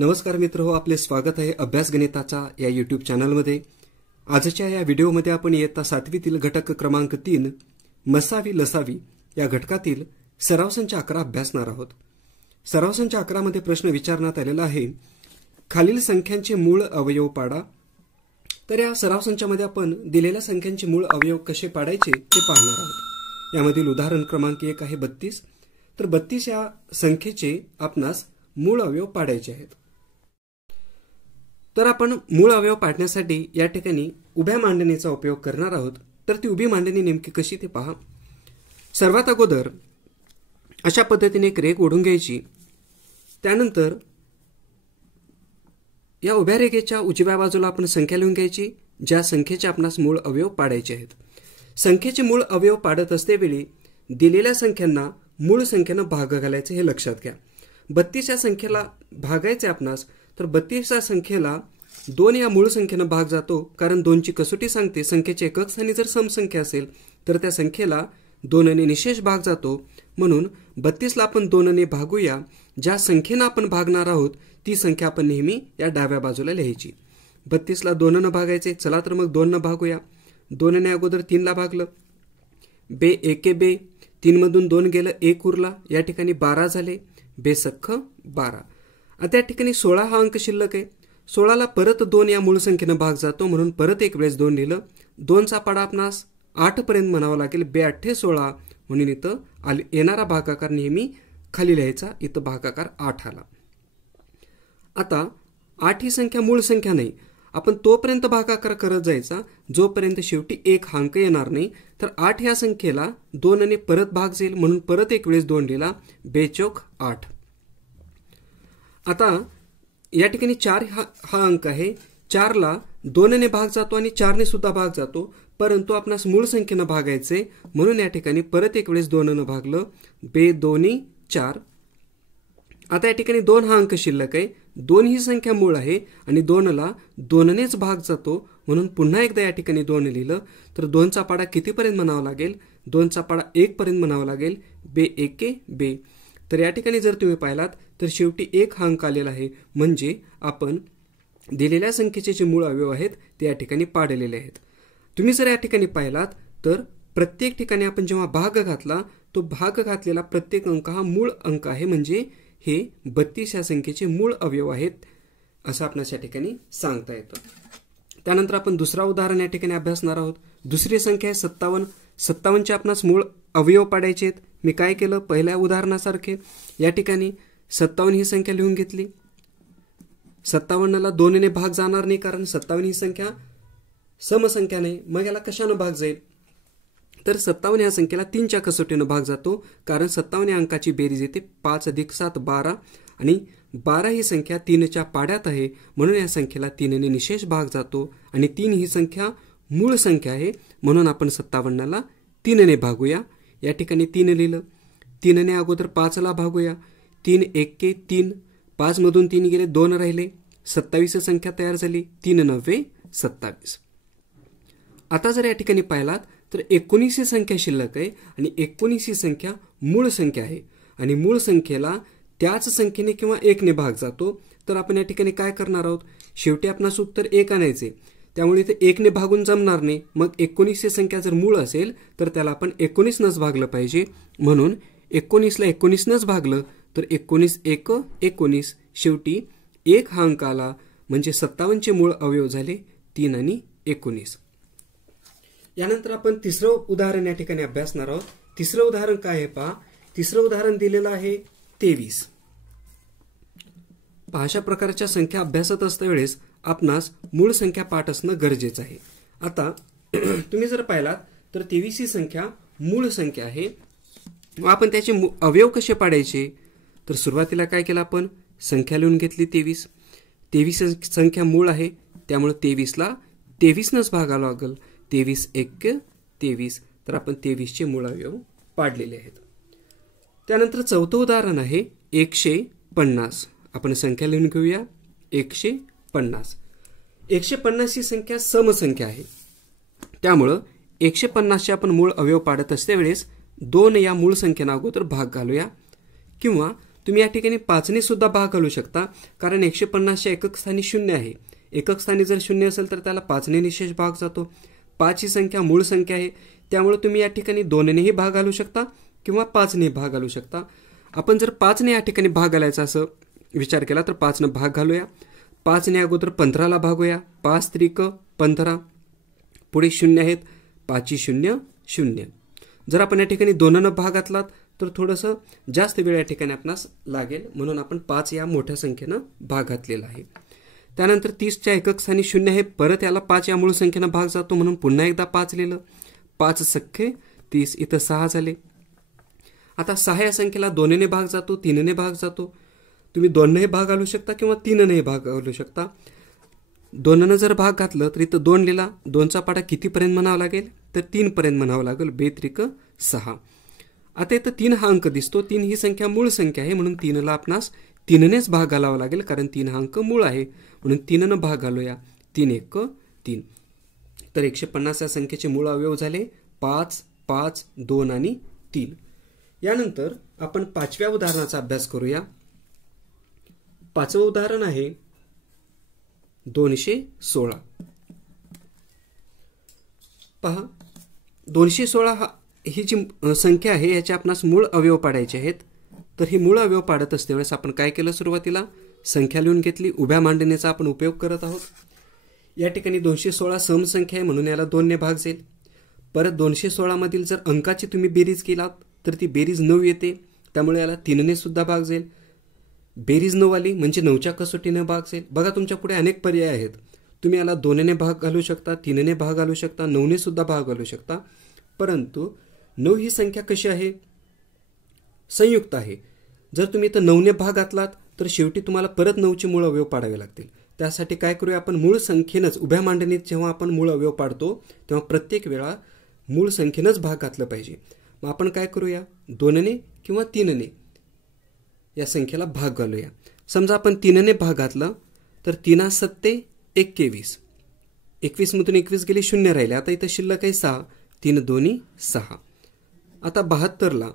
नमस्कार मित्रहो, आपले स्वागत आहे अभ्यास गणिताच्या या यूट्यूब चॅनलमध्ये। आजच्या या व्हिडिओमध्ये आपण इयत्ता 7वीतील घटक क्रमांक 3 मसावी लसावी या घटकातील सराव संच 11 अभ्यासणार आहोत। सराव संच 11 मध्ये प्रश्न विचारण्यात आलेला आहे, खालील संख्यांचे मूळ अवयव पाडा। तर या सराव संचामध्ये आपण दिलेल्या संख्यांचे मूळ अवयव कसे पाडायचे ते पाहणार आहोत। यामधील उदाहरण क्रमांक 1 आहे 32। तर 32 या संख्येचे आपणास मूळ अवयव पाडायचे आहेत। तर आपण मूळ अवयव पाडण्यासाठी या ठिकाणी उभ्या मांडणीचा उपयोग करणार आहोत। तर ती उभी मांडणी नेमकी कशी ते पहा। सर्वात अगोदर अशा पद्धतीने एक रेघ ओढून घ्यायची। त्यानंतर या उभ्या रेघेच्या उजव्या बाजूला आपण संख्या लिहून घ्यायची, ज्या संख्येचे आपणास मूळ अवयव पाडायचे आहेत। संख्येचे मूळ अवयव पाडत असतेवेळी दिलेल्या संख्यांना मूळ संख्येने भाग घालायचे हे लक्षात घ्या। 32 या संख्येला भागायचे आपणास, तर 32 या संख्येला 2 या मूळ संख्येने भाग जातो, कारण 2 ची कसोटी सांगते संख्येच्या एकक स्थानी जर समसंख्या असेल तर त्या संख्येला 2 ने निशेष भाग जातो। म्हणून 32 ला आपण 2 ने भागूया। ज्या संख्येने आपण भागणार आहोत ती संख्या आपण नेहमी या डाव्या बाजूला लिहायची। 32 ला 2 ने भागायचे, चला तर मग 2 ने भागूया। 2 ने अगोदर 3 ला भागलं, बे एके बे, 3 मधून 2 गेलं, 1 उरला, या ठिकाणी 12 झाले, बेसख्ख 12। आता या ठिकाणी 16 हा अंक शिल्लक आहे। 16 ला परत 2 या मूळ संख्येने भाग जातो, म्हणून परत एक वेळेस 2 लिहिलं। 2 चा पाडा आपणास 8 पर्यंत म्हणावा लागेल, बे 8 16, म्हणून इथं येणारा भागाकार नेहमी खाली लिहायचा, इथं भागाकार 8 आला। आता 8 ही संख्या मूळ संख्या नाही, आपण तोपर्यंत भागाकार करत जायचा जोपर्यंत शेवटी 1 हा अंक येणार नाही। तर 8 या संख्येला 2 ने परत भाग जाईल, म्हणून परत एक वेळेस 2 लिहिला, बेचोक 8। आता या ठिकाणी 4 हा अंक आहे। 4 ला 2 ने भाग जातो आणि 4 ने सुद्धा भाग जातो, परंतु आपणास मूळ संख्येने भागायचे, म्हणून या ठिकाणी परत एक वेळेस 2 ने भागलं, बे 2 4। आता या ठिकाणी 2 हा अंक शिल्लक आहे। 2 ही संख्या मूळ आहे आणि 2 ला 2 नेच भाग जातो, म्हणून पुन्हा एकदा या ठिकाणी 2 लिहिलं। तर 2 चा पाडा कितीपर्यंत म्हणावा लागेल? 2 चा पाडा 1 पर्यंत म्हणावा लागेल, बे एके बे। तर या ठिकाणी जर तुम्ही पाहिलात तर शेवटी 1 हा अंक आलेला आहे, म्हणजे आपण दिलेल्या संख्येचे जे मूळ अवयव आहेत ते या ठिकाणी पाडलेले आहेत। तुम्ही जर या ठिकाणी पाहिलात तर प्रत्येक ठिकाणी आपण जेव्हा भाग घातला तो भाग घातलेला प्रत्येक अंक हा मूळ अंक आहे, म्हणजे हे 32 या संख्येचे मूळ अवयव आहेत असं आपणास या ठिकाणी सांगता येतं। त्यानंतर आपण दुसरा उदाहरण या ठिकाणी अभ्यासणार आहोत। दुसरी संख्या आहे 57। 57 चे आपणास मूळ अवयव पाडायचे आहेत। मी काय केलं, पहिल्या उदाहरणासारखे या ठिकाणी 57 ही संख्या लिहून घेतली। 57 ला 2 ने भाग जाणार नाही, कारण 57 ही संख्या समसंख्या नाही, मग याला कशाने भाग जाईल? तर 57 या संख्येला 3 च्या कसोटीने भाग जातो, कारण 57 या अंकाची बेरीज येते 5 + 7 12, आणि 12 ही संख्या 3 च्या पाड्यात आहे, म्हणून या संख्येला 3 ने निशेष भाग जातो, आणि 3 ही संख्या मूळ संख्या आहे, म्हणून आपण 57 ला 3 ने भागूया। या ठिकाणी 3 लिहिलं। 3 ने अगोदर 5 ला भागूया, 3 एके 3, 5 मधून 3 गेले, 2 राहिले, 27 संख्या तयार झाली, 3 9 27। आता जर या ठिकाणी पाहिलात तर 19 ही संख्या शिल्लक आहे, आणि 19 ही संख्या मूळ संख्या आहे, आणि मूळ संख्येला त्याच संख्येने किंवा 1 ने भाग जातो। तर आपण या ठिकाणी काय करणार आहोत, शेवटी आपणास उत्तर 1 आणायचे, त्यामुळे इथे 1 ने भागून जमणार नाही। मग 19 ही संख्या जर मूळ असेल तर त्याला आपण 19 नच भागलं पाहिजे, म्हणून 19 ला 19 नच भागलं तर 19 1 19, शेवटी 1 हा अंक आला, म्हणजे 57 चे मूळ अवयव झाले 3 आणि 19। यानंतर आपण तिसरं उदाहरण या ठिकाणी अभ्यासणार आहोत। तिसरं उदाहरण काय आहे पहा। तिसरं उदाहरण दिलेलं आहे 23। अशा प्रकारच्या संख्या अभ्यासत असता वेळेस आपणास मूळ संख्या पाठ असणं गरजेचं आहे। आता तुम्ही जर पाहिलात तर 23 ही संख्या मूळ संख्या आहे। आपण त्याचे अवयव कसे पाडायचे? तर सुरुवातीला काय केलं, आपण संख्या लिहून घेतली 23। 23 संख्या मूळ आहे, त्यामुळे 23 ला 23 नच भागावं लागेल, 23 1 23। तर आपण 23 चे मूळ अवयव पाडलेले आहेत। त्यानंतर चौथं उदाहरण आहे 150। आपण संख्या लिहून घेऊया, 150। 150 ही संख्या समसंख्या आहे, त्यामुळं 150 चे आपण मूळ अवयव पाडत असते वेळेस 2 या मूळ संख्येना अगोदर भाग घालूया, किंवा तुम्ही या ठिकाणी 5ने सुद्धा भाग घालू शकता, कारण 150च्या एकक स्थानी 0 आहे. एकक स्थानी जर 0 असेल तर त्याला 5ने निशेष भाग जातो. 5 ही संख्या मूळ संख्या आहे, त्यामुळे तुम्ही या ठिकाणी 2नेही भाग घालू शकता किंवा 5ने भाग घालू शकता. आपण जर 5ने या ठिकाणी भाग घालायचा असं विचार केला तर 5ने भाग घालूया. 5ने अगोदर 15ला भागूया. 5 त्रिक 15, पुढे 0 आहेत, 5 0 0. जर आपण या ठिकाणी 2ने भाग घातलात तर थोडंसं जास्त वेळ या ठिकाणी आपणास लागेल, म्हणून आपण 5 या मोठ्या संख्येनं भाग घातलेला आहे. त्यानंतर 30च्या एकक स्थानी 0 आहे, परत याला 5 या मूळ संख्येनं भाग जातो, म्हणून पुन्हा एकदा 5 लिहिलं. 5 सख्खे 30, इथं 6 झाले. आता 6 या संख्येला 2ने भाग जातो, 3ने भाग जातो. तुम्ही 2ने भाग घालू शकता किंवा 3ने भाग घालू शकता. 2ने जर भाग घातलं तर इथं 2 लिहिला. 2चा पाडा कितीपर्यंत म्हणावा लागेल तर 3 पर्यंत म्हणावं लागेल. 2 त्रिक 6. आता इथं 3 हा अंक दिसतो. 3 ही संख्या मूळ संख्या आहे, म्हणून 3ला आपणास 3नेच भाग घालावा लागेल, कारण 3 हा अंक मूळ आहे, म्हणून 3ने भाग घालूया. 3 1 3. तर 150 या संख्येचे मूळ अवयव झाले 5, 5, 2 आणि 3. यानंतर आपण 5व्या उदाहरणाचा अभ्यास करूया. 5वं उदाहरण आहे 216. पहा, 216 ही जी संख्या आहे याचे आपणास मूळ अवयव पाडायचे आहेत. तर ही मूळ अवयव पाडत असते वेळेस आपण काय केलं, सुरुवातीला संख्या लिहून घेतली. उभ्या मांडणीचा आपण उपयोग करत आहोत. या ठिकाणी 216 समसंख्या आहे, म्हणून याला 2ने भाग जाईल. परत 216 मधील जर अंकाची तुम्ही बेरीज केलात तर ती बेरीज 9 येते, त्यामुळे याला 3ने सुद्धा भाग जाईल. बेरीज 9 आली म्हणजे 9च्या कसोटीने भाग जाईल. बघा, तुमच्या पुढे अनेक पर्याय आहेत. तुम्ही याला 2ने भाग घालू शकता, 3ने भाग घालू शकता, 9ने सुद्धा भाग घालू शकता. परंतु 9 ही संख्या कशी आहे, संयुक्त आहे. जर तुम्ही इथं 9ने भाग घातलात तर शेवटी तुम्हाला परत 9चे मूळ अवयव पाडावे लागतील. त्यासाठी काय करूया, आपण मूळ संख्येनंच उभ्या मांडणीत जेव्हा आपण मूळ अवयव पाडतो तेव्हा प्रत्येक वेळा मूळ संख्येनंच भाग घातलं पाहिजे. मग आपण काय करूया, 2ने किंवा 3ने या संख्येला भाग घालूया. समजा आपण 3ने भाग घातलं तर 3 7 21. 21 मधून 21 गेले, 0 राहिले. आता इथं शिल्लक आहे 6. 3 2 6. आता 72ला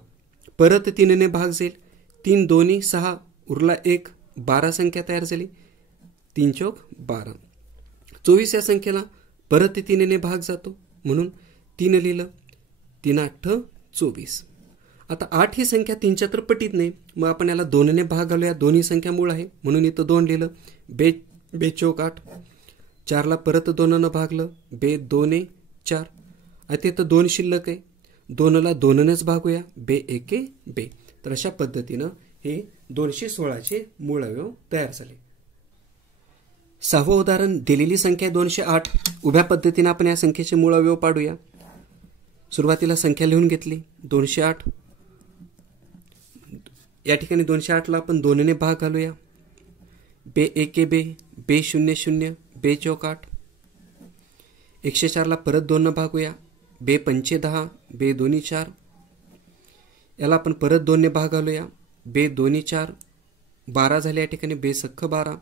परत 3ने भाग जाईल. 3 2 6, उरला 1, 12 संख्या तयार झाली. 3 चौक 12. 24 या संख्येला परत 3ने भाग जातो, म्हणून 3 लिहिलं. 3 8 24. आता 8 ही संख्या 3च्या तर पटीत नाही, मग आपण याला 2ने भाग घालूया. 2 ही संख्या मूळ आहे, म्हणून इथं 2 लिहिलं. 2 चौक 8. 4ला परत 2ने भागलं. 2 4. आता इथं 2 शिल्लक आहे, 2ला 2नेच भागूया. 2 1 2. तर अशा पद्धतीनं हे 216चे मूळ अवयव तयार झाले. 6वं उदाहरण, दिलेली संख्या 208. उभ्या पद्धतीने आपण या संख्येचे मूळ अवयव पाडूया. सुरुवातीला संख्या लिहून घेतली 208. या ठिकाणी 208ला आपण 2ने भाग घालूया. 2 1 2, 2 0 0, 2 चौक 8. 104ला परत 2ने भागूया. 2 5 10, 2 2 4. याला आपण परत 2ने भाग घालूया. 2 2 4, 12 झाले. या ठिकाणी 2 सख्ख 12.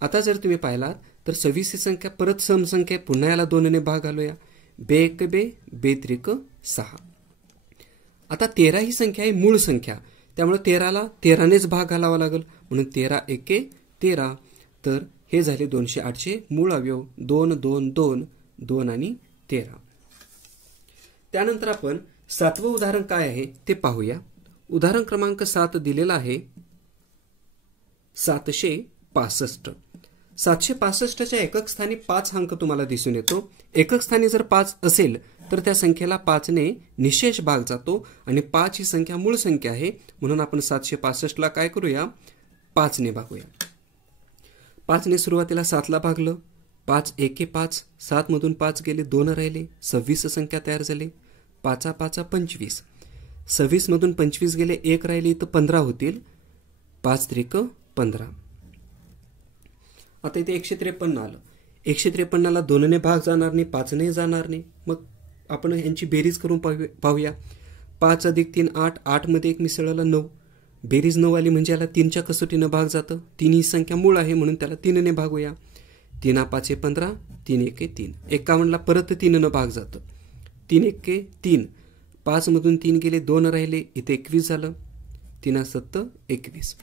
आता जर तुम्ही पाहिलात तर 26 ही संख्या परत समसंख्या, पुन्हा याला 2ने भाग घालूया. 2 1 2, 2 त्रिक 6. आता 13 ही संख्या आहे मूळ संख्या, त्यामुळे 13ला 13नेच भाग घालावा लागेल, म्हणून 13 1 13. तर हे झाले 208चे मूळ अवयव 2 2 2 2 आणि 13. त्यानंतर आपण 7वं उदाहरण काय आहे ते पाहूया. उदाहरण क्रमांक 7 दिलेला आहे 765. 765च्या एकक स्थानी 5 अंक तुम्हाला दिसून येतो. एकक स्थानी जर 5 असेल तर त्या संख्येला 5ने निशेष भाग जातो आणि 5 ही संख्या मूळ संख्या आहे, म्हणून आपण 765ला काय करूया, 5ने भागूया. 5ने सुरुवातीला 7ला भागलं. 5 1 5, 7 मधून 5 गेले, 2 राहिले. 26 संख्या तयार झाली. 5 5 25. 26 मधून 25 गेले, 1 राहिले, तर 15 होतील. 5 त्रिक 15. आता इथे 153 आलं. 153ला 2ने भाग जाणार नाही, 5ने जाणार नाही. मग आपण यांची बेरीज करून पाहूया. 5 अधिक 3 8, 8 मध्ये 1 मिसळला 9. बेरीज 9 आली म्हणजे याला 3च्या कसोटीनं भाग जातं. 3 ही संख्या मूळ आहे, म्हणून त्याला 3ने भागूया. 3 5 15, 3 1 3. 51ला परत 3ने भाग जातं. 3 1 3. 5 मधून 3 गेले, 2 राहिले, इथे 21 झालं. 3 7 21.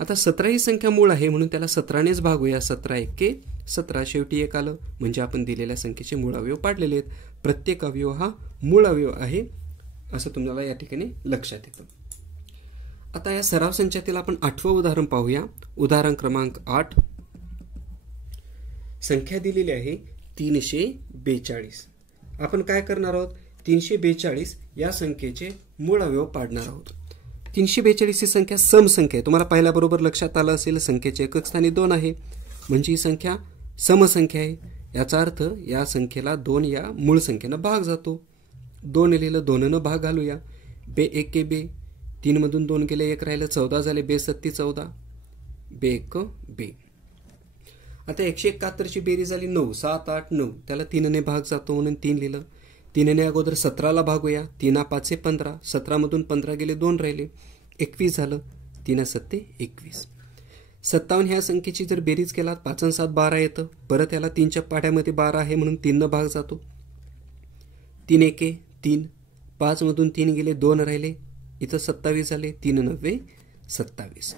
आता 17 ही संख्या मूळ आहे म्हणून त्याला 17नेच भागूया. 17 एके 17, शेवटी 1 आलं म्हणजे आपण दिलेल्या संख्येचे मूळ अवयव पाडलेले आहेत. प्रत्येक अवयव हा मूळ अवयव आहे असं तुम्हाला या ठिकाणी लक्षात येतं. आता या सराव संचातील आपण 8वं उदाहरण पाहूया. उदाहरण क्रमांक 8. संख्या दिलेली आहे 342. आपण काय करणार आहोत? 342 या संख्येचे मूळ अवयव पाडणार आहोत. 342 ही संख्या समसंख्या आहे. तुम्हाला पाहिल्याबरोबर लक्षात आलं असेल संख्येच्या एकक स्थानी 2 आहे म्हणजे ही संख्या समसंख्या आहे. याचा अर्थ या संख्येला 2 या मूळ संख्येनं भाग जातो. 2 लिहिलं, 2नं भाग घालूया. बे एके बे, 3 मधून 2 गेले, 1 राहिलं, 14 झाले. बे 7 14, बे 1 बे. आता 171ची बेरीज झाली 9, 7 8 9, त्याला 3ने भाग जातो म्हणून 3 लिहिलं. 3ने अगोदर 17ला भागूया. 3 5 15, 17 मधून 15 गेले, 2 राहिले, 21 झालं. 3 7 21. 57 ह्या संख्येची जर बेरीज केला 5 आणि 7 12 येतं. परत याला 3च्या पाढ्यामध्ये 12 आहे म्हणून 3 भाग जातो. 3 एके 3, 5 मधून 3 गेले, 2 राहिले, इथं 27 झाले. 3 9 27.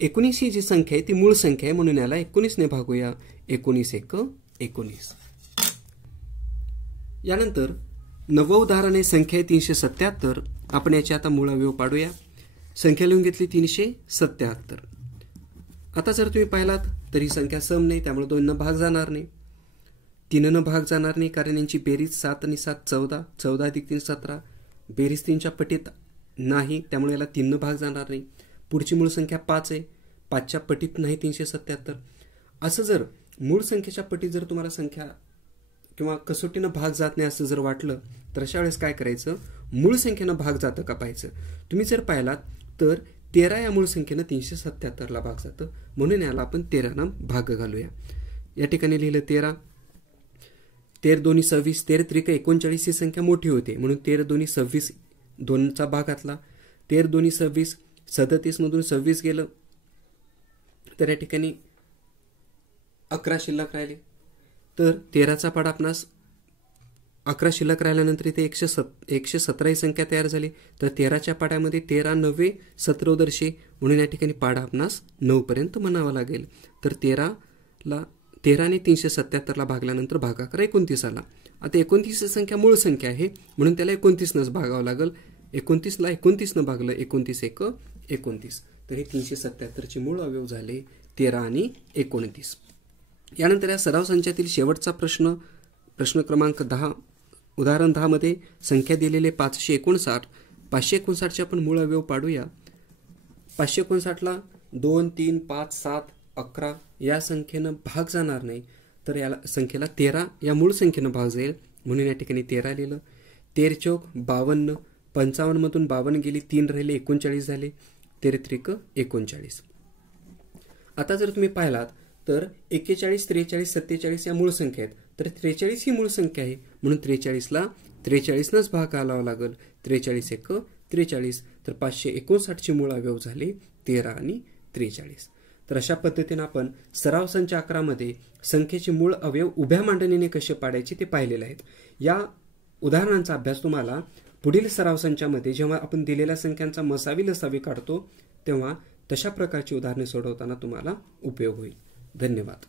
19 ही जी संख्या आहे ती मूळ संख्या आहे म्हणून याला 19ने भागूया. 19 1 19. यानंतर 9वं उदाहरण आहे. संख्या आहे 377. आपण याचे आता मूळ अवयव पाडूया. संख्या लिहून घेतली 377. आता जर तुम्ही पाहिलात तर ही संख्या सम नाही त्यामुळे 2 भाग जाणार नाही. 3 भाग जाणार नाही कारण यांची बेरीज 7 आणि 7 14, 14 अधिक 3 17. बेरीज 3च्या पटीत नाही त्यामुळे याला 3 भाग जाणार नाही. पुढची मूळ संख्या 5 आहे. 5च्या पटीत नाही 377. असं जर मूळ संख्येच्या पटीत जर तुम्हाला संख्या किंवा कसोटीनं भाग जात नाही असं जर वाटलं तर अशा वेळेस काय करायचं? मूळ संख्येनं भाग जातं का पाहायचं. तुम्ही जर पाहिलात तर 13 या मूळ संख्येनं 377ला भाग जातं म्हणून याला आपण 13नं भाग घालूया. या ठिकाणी लिहिलं 13. 13 2 26, 13 त्रिक 39 ही संख्या मोठी होते म्हणून 13 2 26, 2चा भाग घातला. 13 2 26, 37 मधून 26 गेलं तर या ठिकाणी 11 शिल्लक राहिले. तर 13चा पाढा आपणास 11 शिल्लक राहिल्यानंतर इथे 117 ही संख्या तयार झाली. तर 13च्या पाढ्यामध्ये 13 9 17 म्हणून या ठिकाणी पाढा आपणास 9 पर्यंत म्हणावा लागेल. तर 13ने 377ला भागल्यानंतर भागाकार 29 आला. आता 29 ही संख्या मूळ संख्या आहे म्हणून त्याला 29नच भागावं लागेल. 29ला 29न भागलं 29 1 29. तर हे 377चे मूळ अवयव झाले 13 आणि 29. यानंतर या सराव संचातील शेवटचा प्रश्न क्रमांक 10. उदाहरण 10 मध्ये संख्या दिलेले 559. 559चे आपण मूळ अवयव पाडूया. 559ला 2 3 5 7 11 या संख्येनं भाग जाणार नाही तर या संख्येला 13 या मूळ संख्येनं भाग जाईल म्हणून या ठिकाणी 13 लिहिलं. 13 चौक 52, 55 मधून 52 गेली, 3 राहिले, 39 झाले. 13 त्रिक 39. आता जर तुम्ही पाहिलात तर 41 43 47 या मूळ संख्या आहेत. तर 43 ही मूळ संख्या आहे म्हणून 43ला 43नच भाग घालावा लागेल. 43 1 43. तर 559चे मूळ अवयव झाले 13 आणि 43. तर अशा पद्धतीने आपण सराव संच 11 मध्ये संख्येचे मूळ अवयव उभ्या मांडणीने कसे पाडायचे ते पाहिलेले आहेत. या उदाहरणांचा अभ्यास तुम्हाला पुढील सराव संचामध्ये जेव्हा आपण दिलेल्या संख्यांचा मसावी लसावी काढतो तेव्हा तशा प्रकारची उदाहरणे सोडवताना तुम्हाला उपयोग होईल. धन्यवाद.